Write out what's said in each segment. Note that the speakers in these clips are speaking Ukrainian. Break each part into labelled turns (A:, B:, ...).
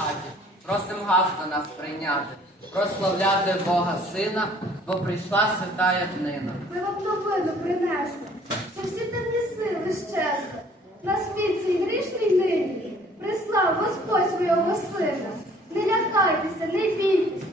A: хаті. Просим гасло нас прийняти, прославляти Бога Сина, бо прийшла святая днина.
B: Ми вам новину принесли, що всі темні сили щезли. На світ цій грішній нині прислав Господь свого сина. Не лякайтеся, не бійтеся.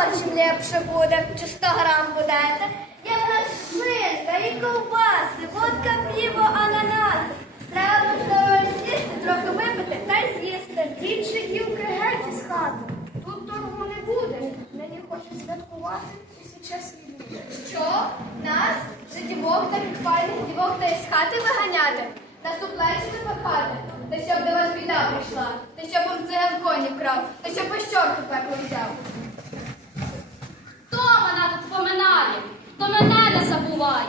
B: Борщем ліпше буде, чи сто грам будете. Я в нас шинка і ковбаси, водка, піво, ананаси. Треба здоров'я з'їсти, трохи випити та й з'їсти. Більше гілки геть із хати. Тут дорого не буде, нині хочуть святкувати усі часі люди.
C: Що? Нас? Же дівок та підпальних дівок та із хати виганяти? Нас у плечі запахати? Та щоб до вас біда прийшла? Та щоб вам циган коні вкрав? Та щоб по щорку пекло взяв?
D: Хто мене тут поминає? Хто мене не забуває?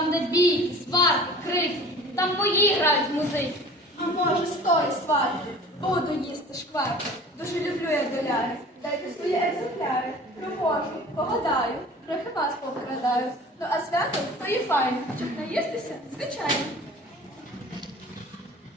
D: Там, де бійки, сварки, крики, там мої грають музики.
B: А може, стой, свати, буду їсти шкварки. Дуже люблю я доляри. Дайте свої екземпляри. Проможу, погадаю, трохи вас повкрадаю. Ну а свято то і файно. Щоб наїстися, звичайно.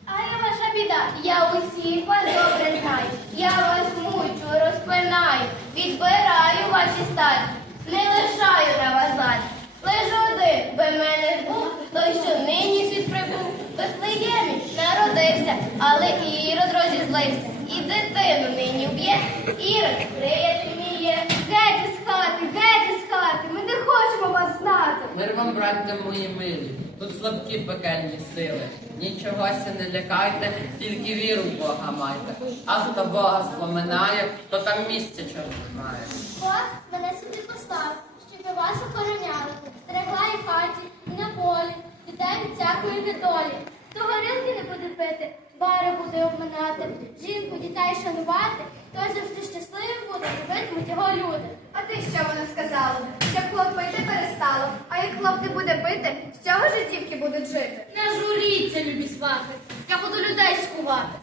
C: А я ваша біда, я усіх вас добре знаю. Я вас мучу, розпинаю, відбираю ваші статі, не лишаю на вас лад. Лиш один би мене був, той, що нині світ прибув. Вифлеємі народився, але Ірод розізлився. І дитину нині вб'є, Ірод приятель мій є. Геть із хати, геть із хати, ми не хочемо вас знати.
A: Мир вам, браття мої милі, тут слабкі пекельні сили. Нічогося не лякайте, тільки віру в Бога майте. А хто Бога споминає, то там місця чорних має.
C: Бог мене сюди послав, щоб я вас охороняла, стерегла і в хаті, і на полі, дітей від всякої недолі. Хто горілки не буде пити, бари буде обминати, жінку, дітей шанувати, той завжди щасливим буде, любитимуть його люди. А ти що вона сказала? Щоб хлоп пити перестало, а як хлоп не буде пити, з чого ж дівки будуть жити?
D: Не журіться, любі свахи. Я буду людей скувати.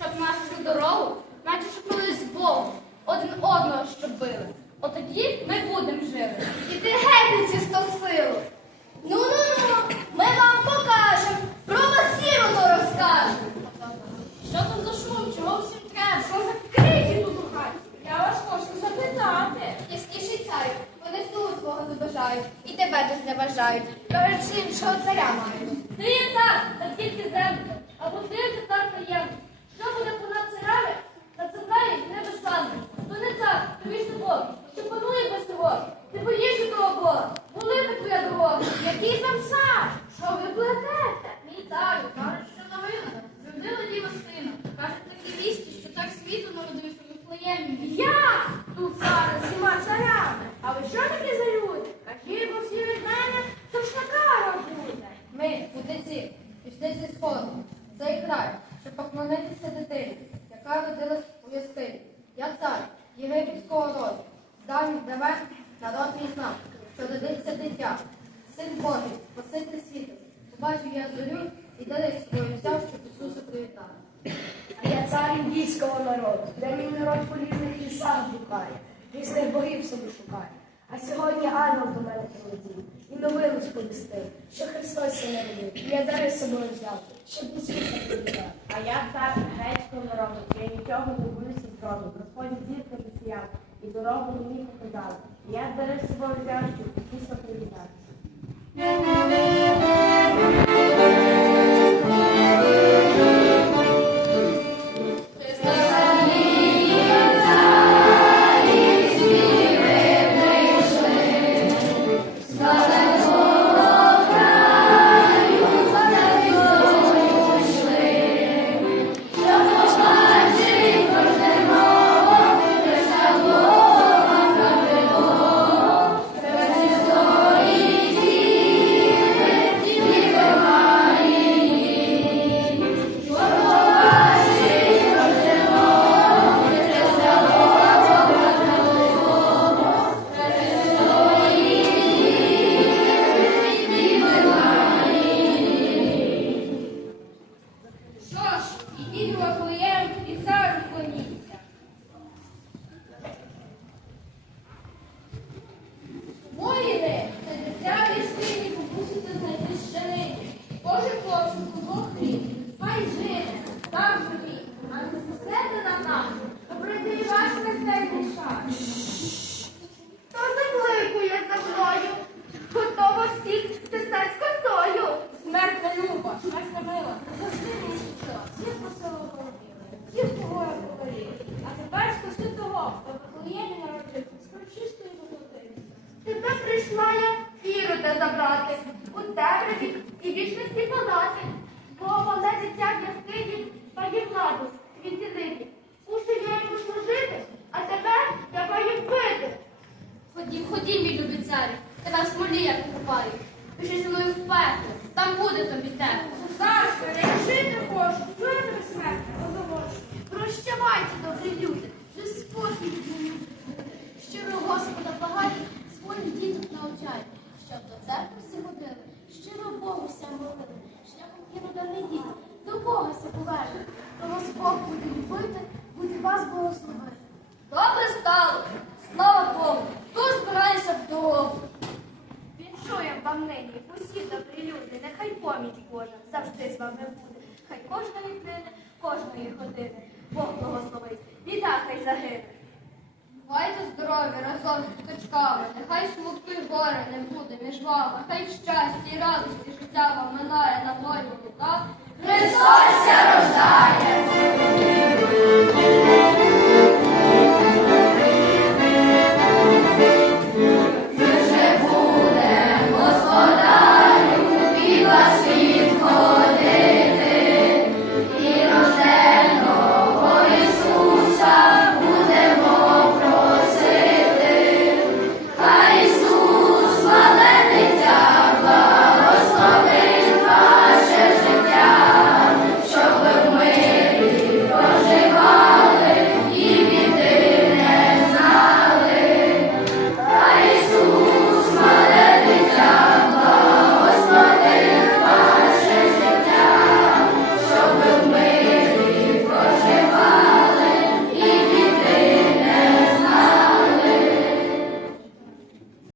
D: Щоб нашу дорогу, наче шукнули з Богом, один одного щоб били. Отоді ми будемо жити.
C: І ти геть нечисту силу. Ну ну ну, ми вам
D: Що там за шум? Чого всім треба?
C: Що за крики тут у хаті?
B: Я вас хочу запитати.
C: Ясніший царю, вони силу свого забажають і тебе тут не бажають. Кажуть, що іншого царя мають.
D: Ти є цар, та тільки землю, або ти є цар таємний. Що буде понад царями, та це знає небеславний. То не цар, то вічно Бог, що панує без того. Ти боїш у того Бога, болити твоя дорога.
C: Який там цар?
D: Що ви плетете? Мій царю, кажуть, що новина. Зробила діва сина. Кажуть такі вісті, що цар світу народився в Вифлеємі.
B: Я тут зараз всіма царями. А ви що такі за люди? Кажіть, бо всі від мене, то ж кара буде.
C: Ми, мудреці, пішли зі сходу. в Цей край, щоб поклонитися дитині, яка родилась у яскині. Я цар єгипетського роду. З давніх давен народ мій знав, що родиться дитя. Син Божий, спаситель світу. Побачив я зорю і дари свою взяв, щоб Ісуса привітати.
B: А я цар індійського народу, де мій народ по різних лісах блукає, різних богів собі шукає. А сьогодні ангел до мене прилетів і новину сповістив, що Христос се народив. І я дари з собою взяв, щоб Ісуса привітати.
E: А я цар грецького народу, я нічого не боюся трону. Господь зірка засіяв і дорогу мені показав. Я дари з собою взяв, щоб Ісуса привітати.
D: Що
B: забрати, у темряві і вічності подати. Бо мале дитя в яскині має владу відділити. Мушу я йому служити, а тебе я маю вбити.
C: Ходім, ходім, мій любий царю, тебе в смолі я покупаю. Пиши зі мною в пекло, там буде тобі тепло.
D: Царство, я жити хочу, ви смерть, озолошу.
C: Прощавайте, добрі люди, вже спокій. Щиро Господа благайте, своїх діток навчайте, щоб до церкви всі ходили, щиро Богу вся молили, шляхом ірода не йдіть, до Поверне, то вас Бог буде любити, буде вас благословити.
B: Добре стало, слава Богу, тож збирайся в дорогу. Віншуєм вам нині, усі добрі люди, нехай поміч Божа завжди з вами буде. Хай кожної днини, кожної години Бог благословить, біда хай загине.
C: Бувайте здорові разом з діточками, нехай смутку й горе не буде між вами, хай щастя і радості життя вам минає на волі літа. Христос рождає!